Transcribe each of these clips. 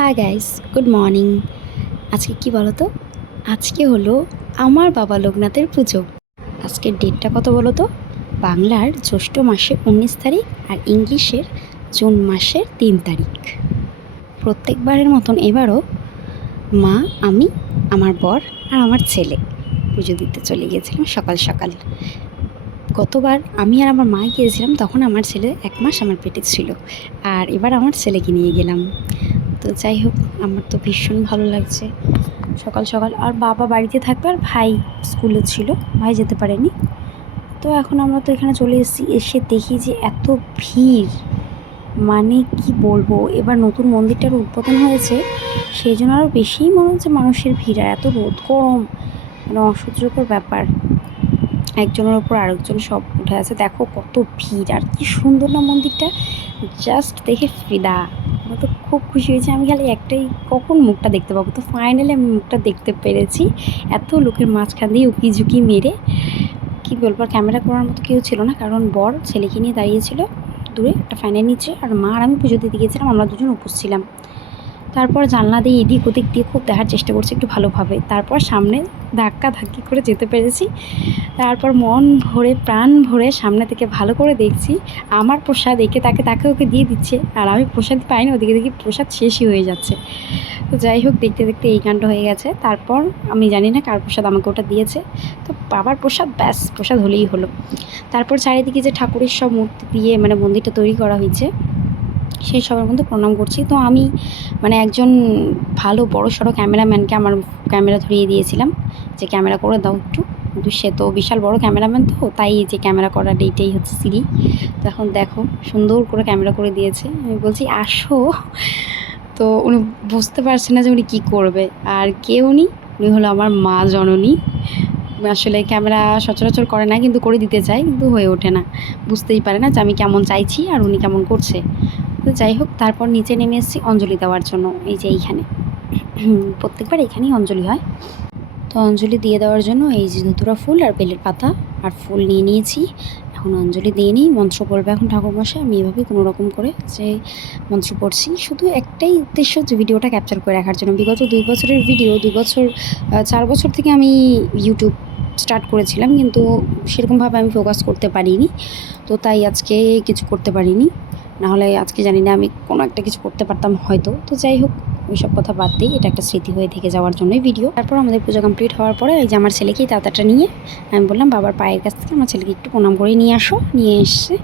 Hi guys good morning আজকে কি বলো তো আজকে হলো আমার বাবা লোকনাথের পুজো। আজকের ডেটটা কত বলো তো বাংলার জ্যৈষ্ঠ মাসের উনিশ তারিখ আর ইংলিশের জুন মাসের তিন তারিখ। প্রত্যেকবারের মতন এবারও মা, আমি, আমার বর আর আমার ছেলে পুজো দিতে চলে গিয়েছিলাম সকাল সকাল। গতবার আমি আর আমার মা গিয়েছিলাম, তখন আমার ছেলে এক মাস আমার পেটে ছিল। আর এবার আমার ছেলেকে নিয়ে গেলাম। তো যাই হোক, আমার তো ভীষণ ভালো লাগছে। সকাল সকাল, আর বাবা বাড়িতে থাকবে, আর ভাই স্কুলে ছিল, ভাই যেতে পারেনি। তো এখন আমরা তো এখানে চলে এসেছি, এসে দেখি যে এত ভিড়। মানে কি বলব, এবার নতুন মন্দিরটার উদ্বোধন হয়েছে, সেই জন্য আরও বেশিই মনে হচ্ছে মানুষের ভিড়, আর এত রোদ, গরম মানে অসহ্যকর ব্যাপার। একজনের ওপর আরেকজন সব উঠে আছে, দেখো কত ভিড়, আর কি সুন্দর না মন্দিরটা। জাস্ট দেখে ফিদা। আমার তো খুব খুশি হয়েছে। আমি খালি একটাই, কখন মুখটা দেখতে পাবো? তো ফাইনালি আমি মুখটা দেখতে পেরেছি। এত লোকের মাঝখান দিয়ে উকি ঝুঁকি মেরে, কী বলব ক্যামেরা করার মতো কেউ ছিল না। কারণ বর ছেলেকে নিয়ে দাঁড়িয়েছিল দূরে একটা ফ্যানের নিচে। আর মা আর আমি পুজো দিতে গিয়েছিলাম, আমরা দুজন উপোস ছিলাম। তারপর জানলা দিয়ে এদিক ওদিক দিয়ে খুব দেখার চেষ্টা করছি একটু ভালোভাবে। তারপর সামনে ধাক্কা ধাক্কি করে যেতে পেরেছি। তারপর মন ভরে, প্রাণ ভরে সামনে থেকে ভালো করে দেখছি। আমার প্রসাদ একে তাকে তাকে ওকে দিয়ে দিচ্ছে আর আমি প্রসাদ পাইনি, ওদিকে দেখি প্রসাদ শেষই হয়ে যাচ্ছে। তো যাই হোক, দেখতে দেখতে এই কাণ্ড হয়ে গেছে। তারপর আমি জানি না কার প্রসাদ আমাকে ওটা দিয়েছে। তো বাবার প্রসাদ, ব্যাস, প্রসাদ হলেই হলো। তারপর চারিদিকে যে ঠাকুরের সব মূর্তি দিয়ে মানে মন্দিরটা তৈরি করা হয়েছে সেই সবার মধ্যে প্রণাম করছি। তো আমি মানে একজন ভালো বড় সড়ো ক্যামেরাম্যানকে আমার ক্যামেরা ধরিয়ে দিয়েছিলাম যে ক্যামেরা করে দাও একটু। কিন্তু সে তো বিশাল বড় ক্যামেরাম্যান তো, তাই যে ক্যামেরা করার এইটাই হচ্ছে সিঁড়ি। তো এখন দেখো, সুন্দর করে ক্যামেরা করে দিয়েছে। আমি বলছি, আসো। তো উনি বুঝতে পারছে না যে উনি কী করবে। আর কে উনি উনি হলো আমার মা জননী। আসলে ক্যামেরা সচরাচর করে না, কিন্তু করে দিতে চায়, কিন্তু হয়ে ওঠে না। বুঝতেই পারে না যে আমি কেমন চাইছি আর উনি কেমন করছে। তো যাই হোক, তারপর নিচে নেমে এসেছি অঞ্জলি দেওয়ার জন্য, এই যে এইখানে। প্রত্যেকবার এখানেই অঞ্জলি হয়। তো অঞ্জলি দিয়ে দেওয়ার জন্য এই যে ধুতুরা ফুল আর বেলের পাতা, আর ফুল নিয়ে নিয়েছি। এখন অঞ্জলি দিয়ে নিই, মন্ত্র পড়বে এখন ঠাকুর ঠাকুরমশাই, আমি এভাবে কোনো রকম করে যে মন্ত্র পড়ছি। শুধু একটাই উদ্দেশ্য যে ভিডিওটা ক্যাপচার করে রাখার জন্য। বিগত দুই বছরের ভিডিও দুই বছর চার বছর থেকে আমি ইউটিউব স্টার্ট করেছিলাম, কিন্তু সেরকমভাবে আমি ফোকাস করতে পারিনি। তো তাই আজকে কিছু করতে পারিনি। নাহলে আজকে জানি না আমি কোনো একটা কিছু করতে পারতাম হয়তো। তো যাই হোক, ওইসব কথা বাদ দিই এটা একটা স্মৃতি হয়ে থেকে যাওয়ার জন্যই ভিডিও তারপর আমাদের পুজো কমপ্লিট হওয়ার পরে এই যে আমার ছেলেকেই তাতাটা নিয়ে আমি বললাম, বাবার পায়ের কাছ থেকে আমার ছেলেকে একটু প্রণাম করে নিয়ে আসো, নিয়ে এসছে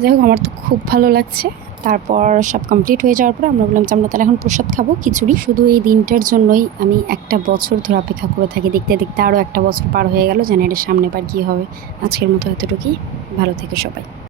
যাই হোক, আমার তো খুব ভালো লাগছে। তারপর সব কমপ্লিট হয়ে যাওয়ার পরে আমরা বললাম যে আমরা তাহলে এখন প্রসাদ খাব, খিচুড়ি। শুধু এই দিনটার জন্যই আমি একটা বছর ধরে অপেক্ষা করে থাকি। দেখতে দেখতে আরও একটা বছর পার হয়ে গেল, জানি এর সামনে বার কী হবে। আজকের মতো এতটুকুই। ভালো থেকে সবাই।